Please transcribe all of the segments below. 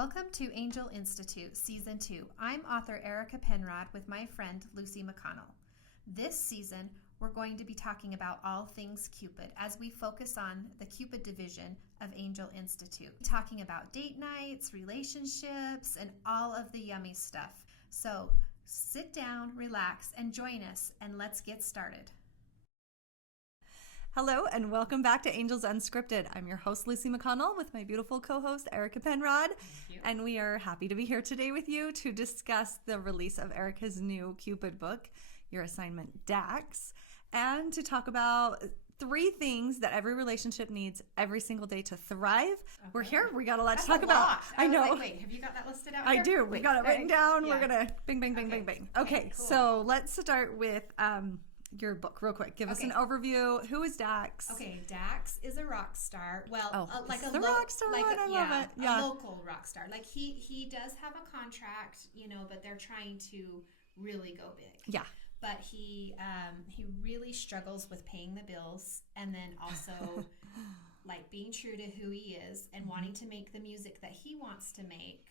Welcome to Angel Institute Season 2. I'm author Erica Penrod with my friend Lucy McConnell. This season, we're going to be talking about all things Cupid as we focus on the Cupid division of Angel Institute. Talking about date nights, relationships, and all of the yummy stuff. So sit down, relax, and join us, and let's get started. Hello and welcome back to Angels Unscripted. I'm your host, Lucy McConnell, with my beautiful co-host, Erica Penrod. And we are happy to be here today with you to discuss the release of Erica's new Cupid book, Your Assignment Dax, and to talk about 3 things that every relationship needs every single day to thrive. Okay. We're here. We got a lot to talk about. I know. Like, wait, have you got that listed out here? I do. We got it written down. Yeah. We're going to bing, bing, bing, bing, bing. Okay, cool. So let's start with your book real quick. Give us an overview. Who is Dax? Okay, Dax is a rock star. Well, like a rock star one. I love it. Yeah, a local rock star. Like he does have a contract, but they're trying to really go big. Yeah. But he really struggles with paying the bills, and then also like being true to who he is and wanting to make the music that he wants to make,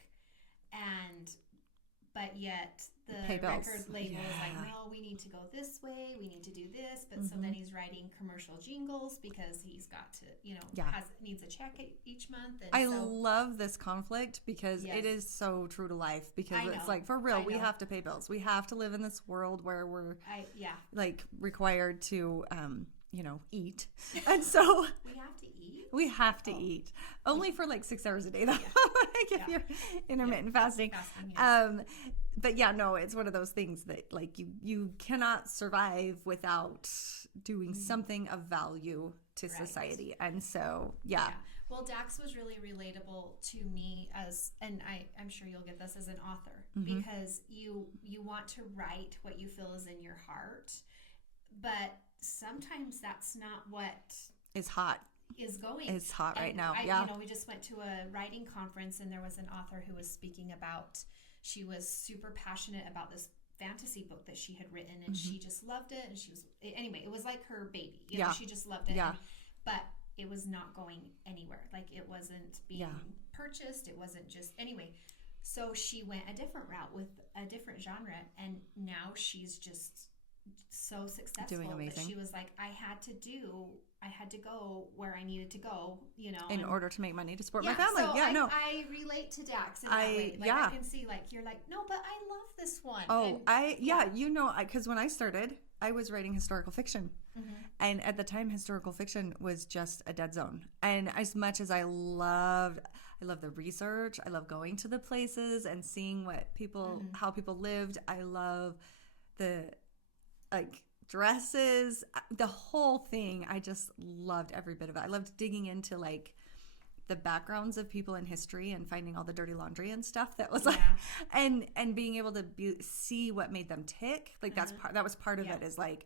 but yet the record label is like, no, we need to go this way, we need to do this. But so then he's writing commercial jingles because he's got to, needs a check each month. And I love this conflict because it is so true to life, because it's like, for real, we have to pay bills. We have to live in this world where we're like required to, eat. And so we have to eat only for like 6 hours a day though. Like if you're intermittent fasting. But it's one of those things that like you cannot survive without doing something of value to society. And so well, Dax was really relatable to me and I'm sure you'll get this as an author, because you want to write what you feel is in your heart, but sometimes that's not what is hot. Is going. It's hot right now. We just went to a writing conference, and there was an author who was speaking about, she was super passionate about this fantasy book that she had written, and she just loved it, and it was like her baby. She just loved it. But it was not going anywhere. Like, it wasn't being purchased. It wasn't just, anyway. So she went a different route with a different genre, and now she's just so successful. Doing amazing. That she was like, I had to go where I needed to go, in order to make money to support my family. So I relate to Dax in that way. Like, I can see, like, you're like, no, but I love this one. Oh, because when I started, I was writing historical fiction. And at the time, historical fiction was just a dead zone. And as much as I love the research, I love going to the places and seeing what people, how people lived. I love the, like, dresses, the whole thing. I just loved every bit of it. I loved digging into like the backgrounds of people in history and finding all the dirty laundry and stuff that was like, and being able to see what made them tick. Like that was part of it, is like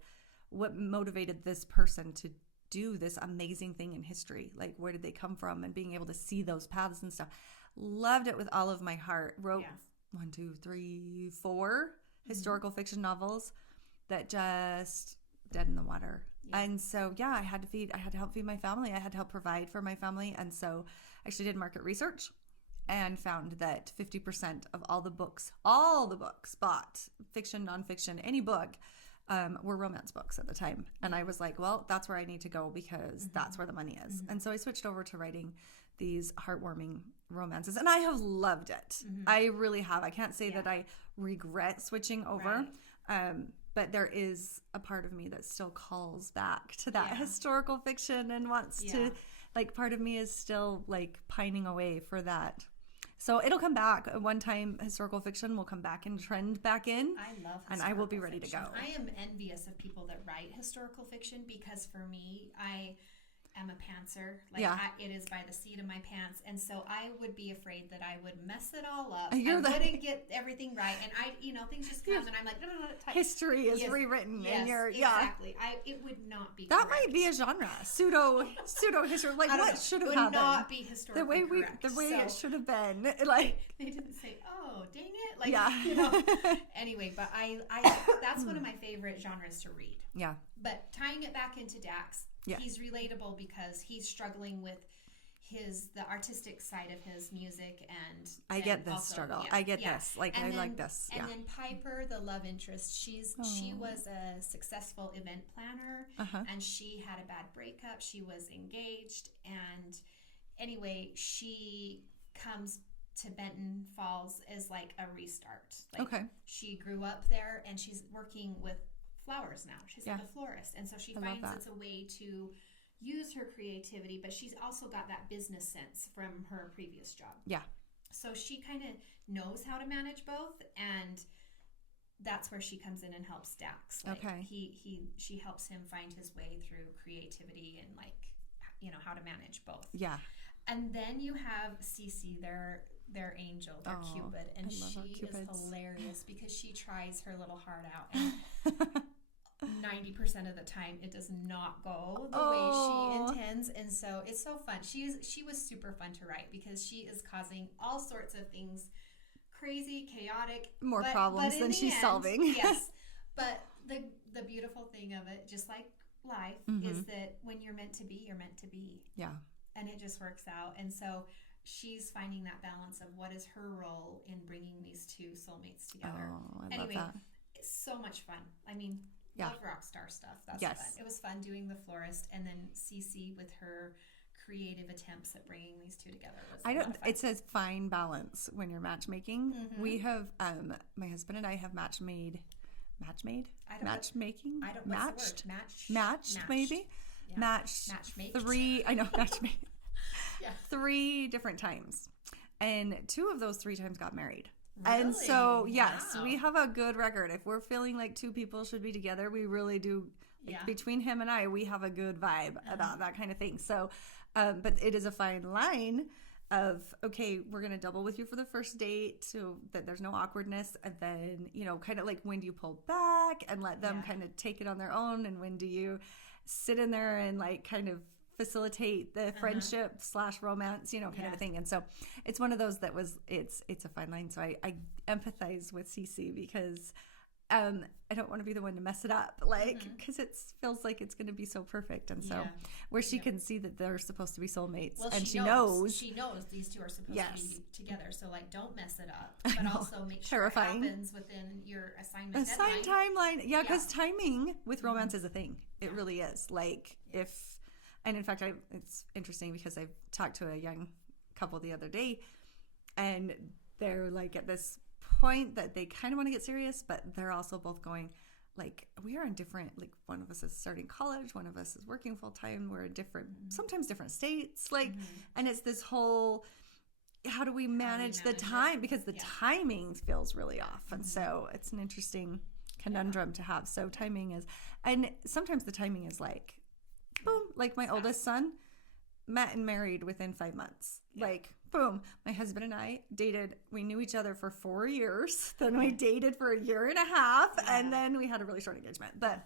what motivated this person to do this amazing thing in history. Like, where did they come from, and being able to see those paths and stuff. Loved it with all of my heart. Wrote 1, 2, 3, 4 historical fiction novels that just dead in the water. And so I had to help feed my family. I had to help provide for my family. And so I actually did market research and found that 50% of all the books bought, fiction, nonfiction, any book, were romance books at the time. And I was like, well, that's where I need to go, because that's where the money is. And so I switched over to writing these heartwarming romances, and I have loved it. I really have. I can't say that I regret switching over. But there is a part of me that still calls back to that historical fiction and wants to, like, part of me is still like pining away for that. So it'll come back. One time historical fiction will come back and trend back in. I love historical and I will be ready fiction. to go. I am envious of people that write historical fiction, because for me, I am a pantser. Like, it is by the seat of my pants. And so I would be afraid that I would mess it all up. I wouldn't get everything right. And things just come and I'm like, no. History is rewritten. Yes, and you're, exactly. It would not be that correct. Might be a genre. Pseudo history. Like, what should have happened? It would not be historically correct. The way it should have been. Like, they didn't say, oh, dang it. Like, Anyway, but I that's one of my favorite genres to read. Yeah. But tying it back into Dax, he's relatable because he's struggling with the artistic side of his music, and I get this also, struggle. yeah, I get yeah. this. Like, And I then, like this. And Yeah. then Piper, the love interest, she was a successful event planner, and she had a bad breakup. She was engaged, and anyway, she comes to Benton Falls as like a restart. Like, Okay. she grew up there, and she's working with flowers now. She's like a florist, and so she finds it's a way to use her creativity, but she's also got that business sense from her previous job. Yeah. So she kind of knows how to manage both, and that's where she comes in and helps Dax. Like, okay. She helps him find his way through creativity and, like, you know, how to manage both. Yeah. And then you have Cece, their angel, their Cupid, and she is hilarious because she tries her little heart out, and 90% of the time it does not go the way she intends, and so it's so fun. She was super fun to write because she is causing all sorts of things, crazy, chaotic, more problems than she's solving. Yes, but the beautiful thing of it, just like life, is that when you're meant to be, you're meant to be. Yeah. And it just works out. And so she's finding that balance of what is her role in bringing these two soulmates together. I love that. It's so much fun. I mean, love rock star stuff. That's fun. It was fun doing the florist, and then Cece with her creative attempts at bringing these two together. It's a fine balance when you're matchmaking. We have, my husband and I have matchmaking. Matched, maybe. Yeah. Matched 3. I know matchmade. Yeah. 3 different times, and 2 of those 3 times got married. Really? And so, yes, we have a good record. If we're feeling like 2 people should be together, we really do. Like, between him and I, we have a good vibe about that kind of thing. So, but it is a fine line of, okay, we're going to double with you for the first date so that there's no awkwardness. And then, you know, kind of like, when do you pull back and let them kind of take it on their own? And when do you sit in there and, like, kind of facilitate the friendship / romance, you know, kind of a thing. And so it's one of those that it's a fine line. So I empathize with Cece because I don't want to be the one to mess it up, like, because it feels like it's going to be so perfect. And so where she can see that they're supposed to be soulmates, and she knows these 2 are supposed to be together. So, like, don't mess it up, but also make sure it happens within your assignment timeline. Yeah, because timing with romance is a thing. It really is. Like, and in fact, it's interesting because I've talked to a young couple the other day, and they're like at this point that they kind of want to get serious, but they're also both going, like, we are in different, like, one of us is starting college, one of us is working full time, we're in sometimes different states, like, and it's this whole, how do we manage the time? Because the timing feels really off. And so it's an interesting conundrum to have. So timing is, and sometimes the timing is like, boom, like my oldest son met and married within 5 months. Like, boom, my husband and I dated, we knew each other for 4 years, then we dated for 1.5 years, and then we had a really short engagement. But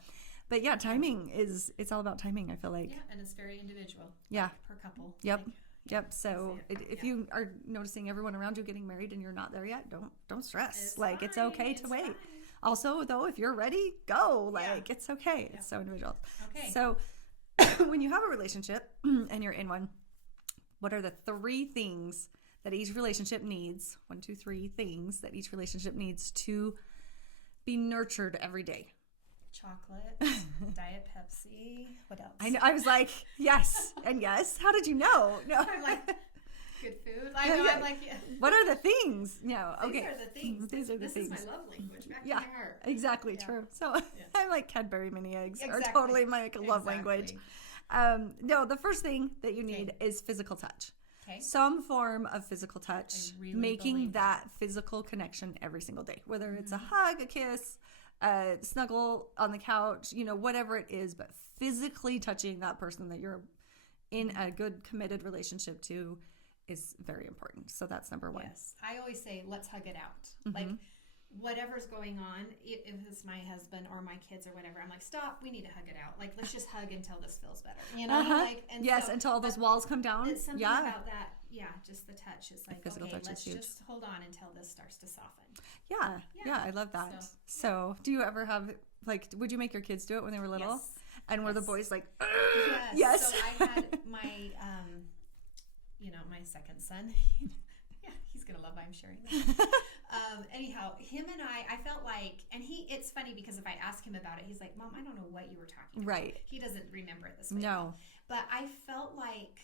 yeah, timing it's all about timing, I feel like. Yeah, and it's very individual. Yeah. Like, per couple. Yep. Yep. So if you are noticing everyone around you getting married and you're not there yet, don't stress. It's okay to wait. Fine. Also, though, if you're ready, go. Like, it's okay. It's so individual. Okay. So when you have a relationship and you're in one, what are the 3 things that each relationship needs? 1, 2, 3 things that each relationship needs to be nurtured every day. Chocolate, Diet Pepsi. What else? I know. I was like, yes and yes. How did you know? No, I'm like, good food. I know. I'm like, what are the things? No, okay. These are the things. These are the things. This is my love language. Back to my heart. Exactly true. So I'm like Cadbury mini eggs are Exactly. totally my love language. No, the first thing that you need is physical touch. Okay. Some form of physical touch, really making that physical connection every single day, whether it's a hug, a kiss, snuggle on the couch, you know, whatever it is, but physically touching that person that you're in a good committed relationship to is very important. So that's number 1. Yes. I always say, let's hug it out. Like, whatever's going on, if it's my husband or my kids or whatever, I'm like, stop, we need to hug it out. Like, let's just hug until this feels better. You know? Like, and yes, until all those walls come down. It's something about that. Yeah, just the touch. It's like, physical touch let's is huge. just hold on until this starts to soften. Yeah, I love that. So do you ever have, like, would you make your kids do it when they were little? Yes. And were the boys like, yes. So I had my my second son. Yeah, he's going to love I'm sharing that. Anyhow, him and I felt like, and it's funny because if I ask him about it, he's like, Mom, I don't know what you were talking about. Right. He doesn't remember it this way. No. But I felt like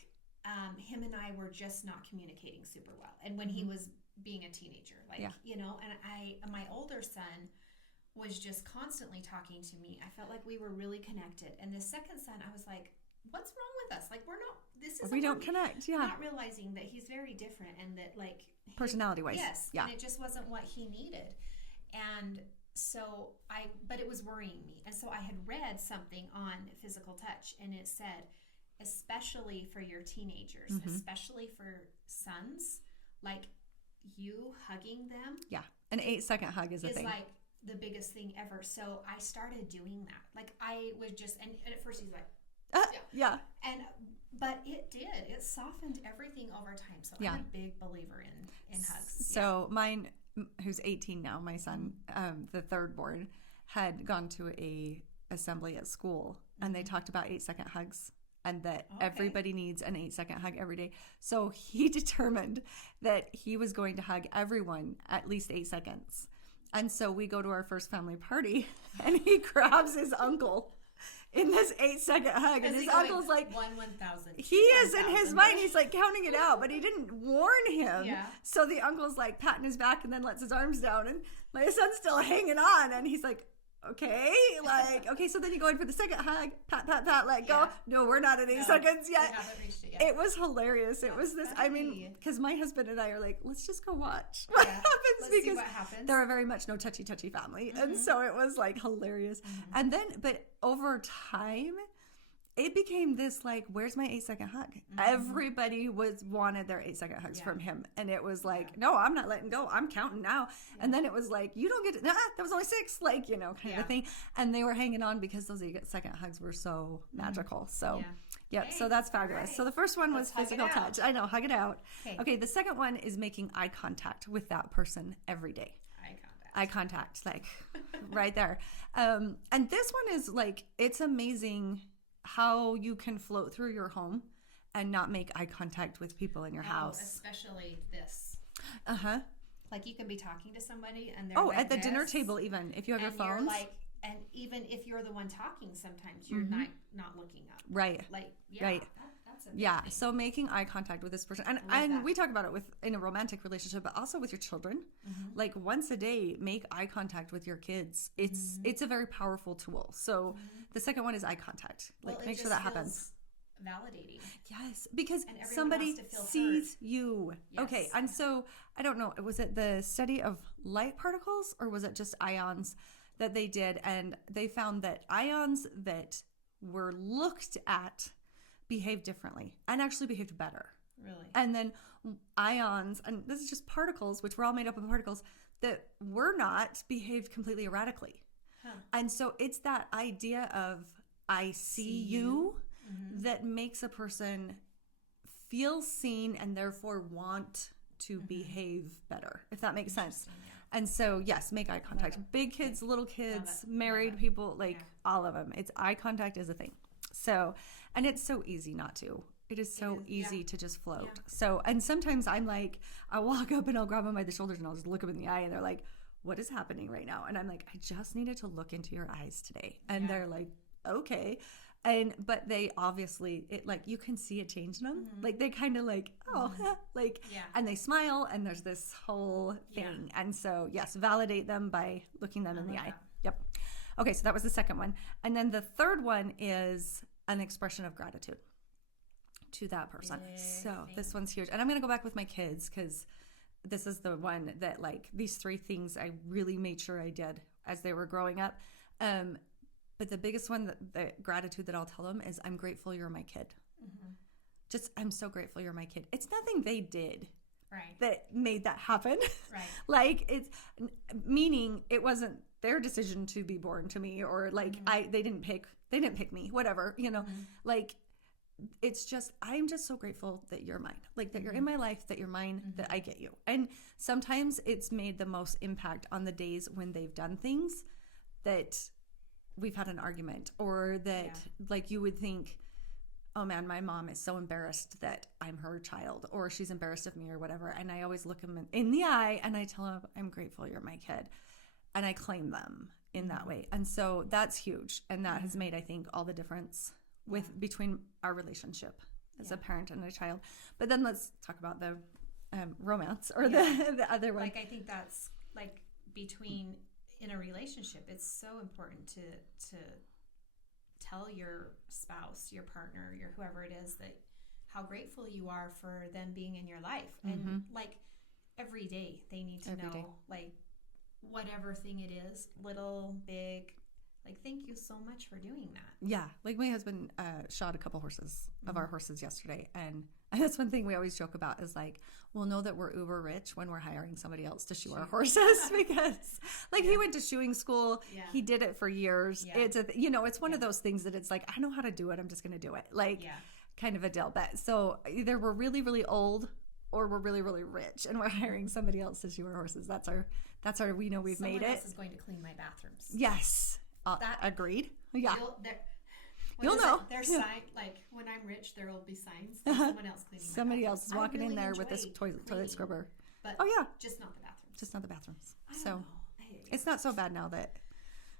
him and I were just not communicating super well. And when he was being a teenager, and my older son was just constantly talking to me. I felt like we were really connected. And the second son, I was like, what's wrong with us? Like, we don't connect. Yeah. Not realizing that he's very different and that personality wise. Yes. Yeah. And it just wasn't what he needed. And so but it was worrying me. And so I had read something on physical touch, and it said, especially for your teenagers, especially for sons, like you hugging them. Yeah. An 8-second hug is a thing. Like the biggest thing ever. So I started doing that. Like I was just, and at first he's like, yeah. But it did. It softened everything over time. So I'm a big believer in hugs. So mine, who's 18 now, my son, the third born, had gone to a assembly at school, and they talked about 8-second hugs, and that everybody needs an 8-second hug every day. So he determined that he was going to hug everyone at least 8 seconds. And so we go to our first family party, and he grabs his uncle in this 8-second hug, and his uncle's like 1,000. He is in his mind. He's like counting it out, but he didn't warn him. Yeah. So the uncle's like patting his back and then lets his arms down, and my son's still hanging on, and he's like, okay, okay. So then you go in for the second hug, pat, pat, pat, let go. No, we're not at 8 seconds yet. We haven't reached it yet. It was hilarious. It was this. Funny. I mean, because my husband and I are like, let's just go watch what happens. Let's see what happens. They're a very much no touchy family, and so it was like hilarious. And then, but over time, it became this like, where's my 8-second hug? Everybody wanted their 8-second hugs from him. And it was like, no, I'm not letting go. I'm counting now. And then it was like, you don't get to, that was only 6, kind of a thing. And they were hanging on because those 8-second hugs were so magical. So, so that's fabulous. Right. So the first one was physical touch. I know, hug it out. Okay, the second one is making eye contact with that person every day. Eye contact, like right there. And this one is like, it's amazing how you can float through your home and not make eye contact with people in your house. Especially this. Like you can be talking to somebody and they're at the dinner table, even if you have your phones. And even if you're the one talking, sometimes you're not looking up. Right. Right. That's a big thing. So making eye contact with this person, and we talk about it in a romantic relationship, but also with your children. Like once a day, make eye contact with your kids. It's a very powerful tool. So the second one is eye contact. Like make sure that happens. Validating. Yes, because somebody sees you. Yes. Okay, and so I don't know, was it the study of light particles or was it just ions that they did? And they found that ions that were looked at behaved differently and actually behaved better. Really? And then ions, and this is just particles, which we're all made up of particles, that were not behaved completely erratically. And so it's that idea of I see you that makes a person feel seen and therefore want to behave better, if that makes sense. And so, yes, make eye contact. Big kids, little kids, married people, all of them. It's eye contact is a thing. So, and it's so easy not to. It is so easy to just float. So, and sometimes I'm like, I'll walk up and I'll grab them by the shoulders and I'll just look them in the eye and they're like, what is happening right now? And I'm like, I just needed to look into your eyes today. And they're like, okay. But they obviously, you can see a change in them. Like they kind of and they smile and there's this whole thing. And so, yes, validate them by looking them in the eye. Yep. Okay, so that was the second one. And then the third one is an expression of gratitude to that person. This one's huge. And I'm going to go back with my kids because this is the one that these 3 things I really made sure I did as they were growing up. But the biggest one, the gratitude that I'll tell them is I'm grateful you're my kid. Just, I'm so grateful you're my kid. It's nothing they did that made that happen. It's meaning it wasn't their decision to be born to me or they didn't pick me, whatever, it's just, I'm just so grateful that you're mine, that you're in my life, that you're mine, that I get you. And sometimes it's made the most impact on the days when they've done things that we've had an argument or that you would think, oh man, my mom is so embarrassed that I'm her child, or she's embarrassed of me or whatever. And I always look them in the eye and I tell them, I'm grateful you're my kid. And I claim them in that way. And so that's huge. And that has made, I think, all the difference between our relationship as a parent and a child. But then let's talk about the romance or the other one. Like, I think that's like between in a relationship, it's so important to tell your spouse, your partner, your whoever it is, that how grateful you are for them being in your life. And like every day they need to know, like whatever thing it is, little, big, like thank you so much for doing that. Yeah. Like my husband shot a couple horses of our horses yesterday. And that's one thing we always joke about is like, we'll know that we're uber rich when we're hiring somebody else to shoe our horses because like he went to shoeing school. Yeah. He did it for years. Yeah. It's it's one of those things that it's like, I know how to do it. I'm just going to do it. Like kind of a deal. But so either we're really, really old or we're really, really rich and we're hiring somebody else to shoe our horses. That's our, we know we've Someone made it. Someone else is going to clean my bathrooms. Yes. Agreed. Yeah. You'll know. There's sign, like when I'm rich, there will be signs. Someone else cleaning. Somebody else is walking in there with this toilet scrubber. But just not the bathrooms. Just not the bathrooms. So it's not so bad now that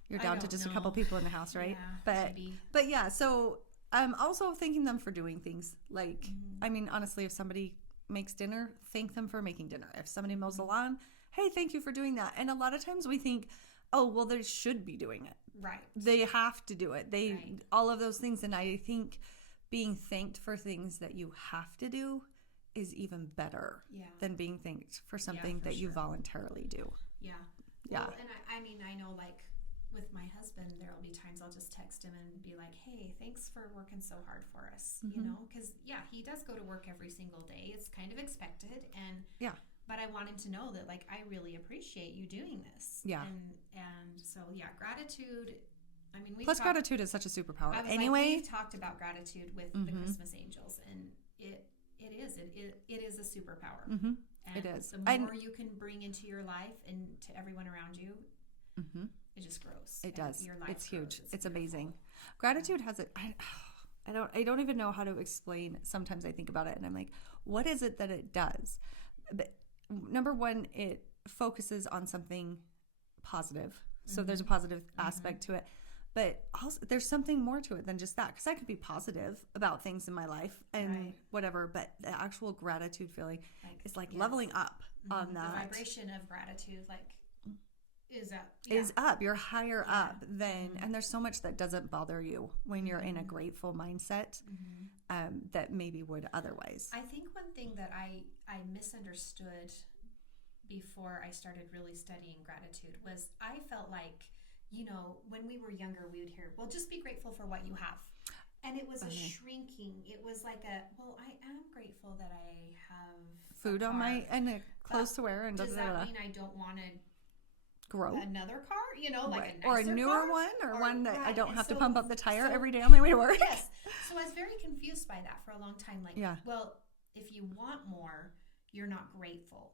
you're down to just a couple people in the house, right? Yeah, but yeah. So also thanking them for doing things. Like I mean, honestly, if somebody makes dinner, thank them for making dinner. If somebody mows the lawn, hey, thank you for doing that. And a lot of times we think, oh, well, they should be doing it. Right. They have to do it. All of those things. And I think being thanked for things that you have to do is even better than being thanked for something that you voluntarily do. Yeah. Yeah. Well, and I mean, I know like with my husband, there will be times I'll just text him and be like, hey, thanks for working so hard for us, you know, because he does go to work every single day. It's kind of expected. And but I want him to know that, like, I really appreciate you doing this. Yeah. And so, gratitude. I mean, gratitude is such a superpower. Anyway, we've talked about gratitude with the Christmas angels, and it is a superpower. And it is. The more you can bring into your life and to everyone around you, it just grows. It does. Your life it's huge. Grows. It's amazing. Gratitude has it. I don't even know how to explain. Sometimes I think about it, and I'm like, what is it that it does? But number one, it focuses on something positive. So there's a positive aspect to it. But also, there's something more to it than just that. Because I could be positive about things in my life and whatever. But the actual gratitude feeling is like leveling up on that. The vibration of gratitude, is up. Is up. You're higher up than, and there's so much that doesn't bother you when you're in a grateful mindset that maybe would otherwise. I think one thing that I misunderstood before I started really studying gratitude was I felt like, when we were younger, we would hear, well, just be grateful for what you have. And it was a shrinking. It was like I am grateful that I have food on my, and clothes to wear. And does that mean I don't want to grow another car, a nicer or a newer car? one, or one that I don't have to pump up the tire every day on my way to work. Yes. So I was very confused by that for a long time. Well, if you want more, you're not grateful.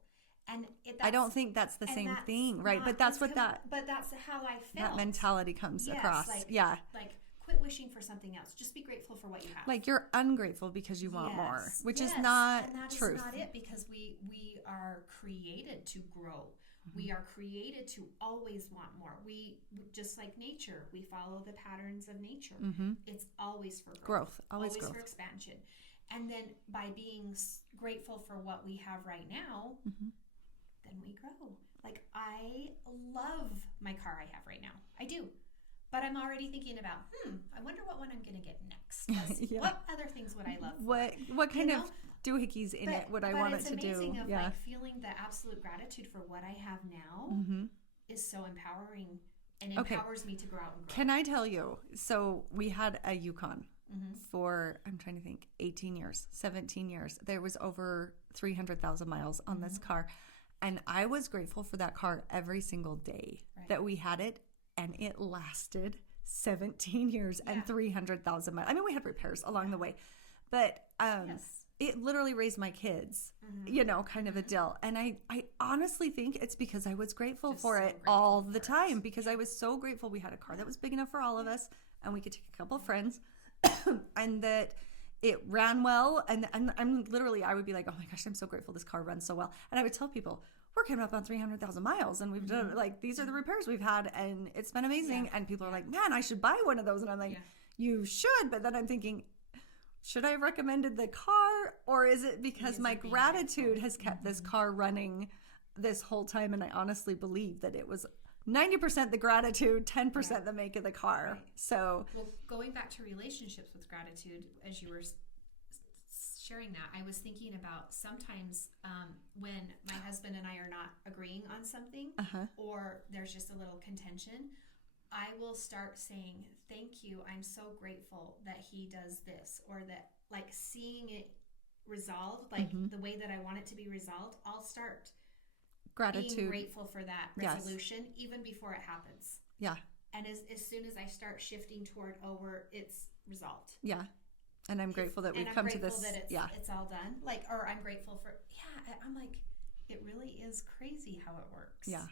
And I don't think that's the same thing, right? But that's what But that's how I felt. That mentality comes across. Like quit wishing for something else. Just be grateful for what you have. Like you're ungrateful because you want more, which is not truth. That's not it, because we are created to grow. We are created to always want more. We, just like nature, we follow the patterns of nature. It's always for growth. Always growth. For expansion. And then by being grateful for what we have right now, then we grow. Like, I love my car I have right now. I do. But I'm already thinking about, I wonder what one I'm going to get next. What other things would I love? What kind of doohickeys in it would I want it to do? But it's amazing of like feeling the absolute gratitude for what I have now is so empowering and empowers me to go out and grow. Can I tell you? So we had a Yukon for, I'm trying to think, 18 years, 17 years. There was over 300,000 miles on this car. And I was grateful for that car every single day that we had it. And it lasted 17 years and 300,000 miles. I mean, we had repairs along the way. But it literally raised my kids, kind of a deal. And I honestly think it's because I was grateful for it all the time, because I was so grateful we had a car that was big enough for all of us and we could take a couple of friends and that it ran well. And I'm literally, I would be like, oh my gosh, I'm so grateful this car runs so well. And I would tell people, we're coming up on 300,000 miles and we've done like, these are the repairs we've had and it's been amazing. And people are like, man, I should buy one of those. And I'm like, you should. But then I'm thinking, should I have recommended the car, or is it because my gratitude has kept this car running this whole time? And I honestly believe that it was 90% the gratitude, 10% the make of the car. Right. So, well, going back to relationships with gratitude, as you were sharing that, I was thinking about sometimes when my husband and I are not agreeing on something, or there's just a little contention, I will start saying, thank you, I'm so grateful that he does this, or that, like, seeing it resolved, like the way that I want it to be resolved, I'll start being grateful for that resolution even before it happens. Yeah. And as soon as I start shifting toward, it's resolved. Yeah. And I'm grateful that we've come to this. That it's all done. Like, or I'm grateful for, I'm like, it really is crazy how it works. Yeah.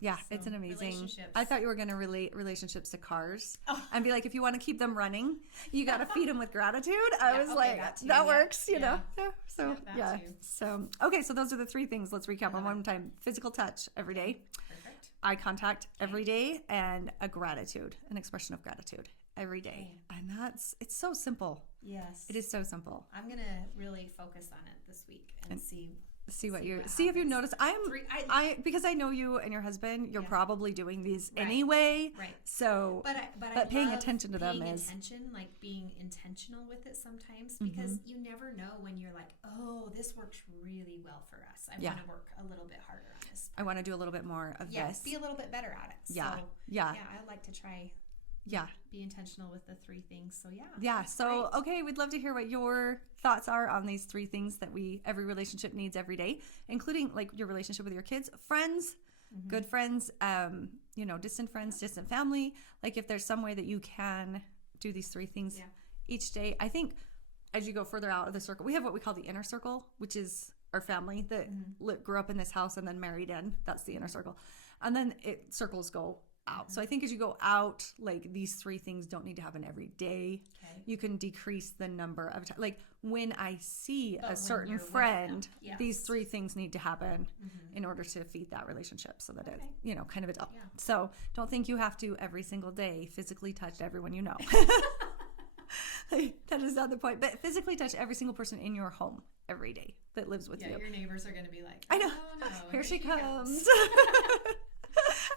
Yeah, so it's an amazing. I thought you were going to relate relationships to cars and be like, if you want to keep them running, you got to feed them with gratitude. I was like, that works, you know. Yeah. So So okay, so those are the 3 things. Let's recap one more time. Physical touch every day. Perfect. Eye contact every day, and a gratitude, an expression of gratitude every day. And it's so simple. Yes, it is so simple. I'm going to really focus on it this week and see if you notice. Because I know you and your husband, you're probably doing these anyway. Right. So, but paying attention to them is like being intentional with it sometimes, because you never know when you're like, oh, this works really well for us. I want to work a little bit harder on this. I want to do a little bit more of this. Be a little bit better at it. Yeah. So, I'd like to try. Be intentional with the 3 things. So so great. Okay, we'd love to hear what your thoughts are on these 3 things that every relationship needs every day, including like your relationship with your kids, friends, good friends, distant friends, distant family. Like, if there's some way that you can do these 3 things each day. I think as you go further out of the circle, we have what we call the inner circle, which is our family that grew up in this house and then married in. That's the inner circle. And then circles go out. So I think as you go out, like, these 3 things don't need to happen every day. Okay. You can decrease the number of times. Like, when I see a certain friend, these 3 things need to happen in order to feed that relationship, so that it, kind of adult. Yeah. So don't think you have to every single day physically touch everyone you know. That is not the point. But physically touch every single person in your home every day that lives with you. Yeah, your neighbors are going to be like, I know. Oh, no, here she comes.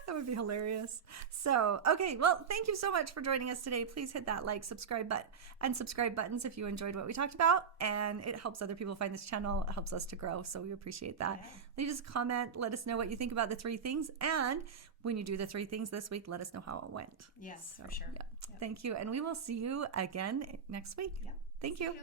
That would be hilarious. So, okay, well, thank you so much for joining us today. Please hit that like, subscribe buttons if you enjoyed what we talked about, and it helps other people find this channel. It helps us to grow, so we appreciate that. Yeah. Leave us a comment. Let us know what you think about the 3 things, and when you do the 3 things this week, let us know how it went. Yes, for sure. Yeah. Yep. Thank you, and we will see you again next week. Yeah. Thank you.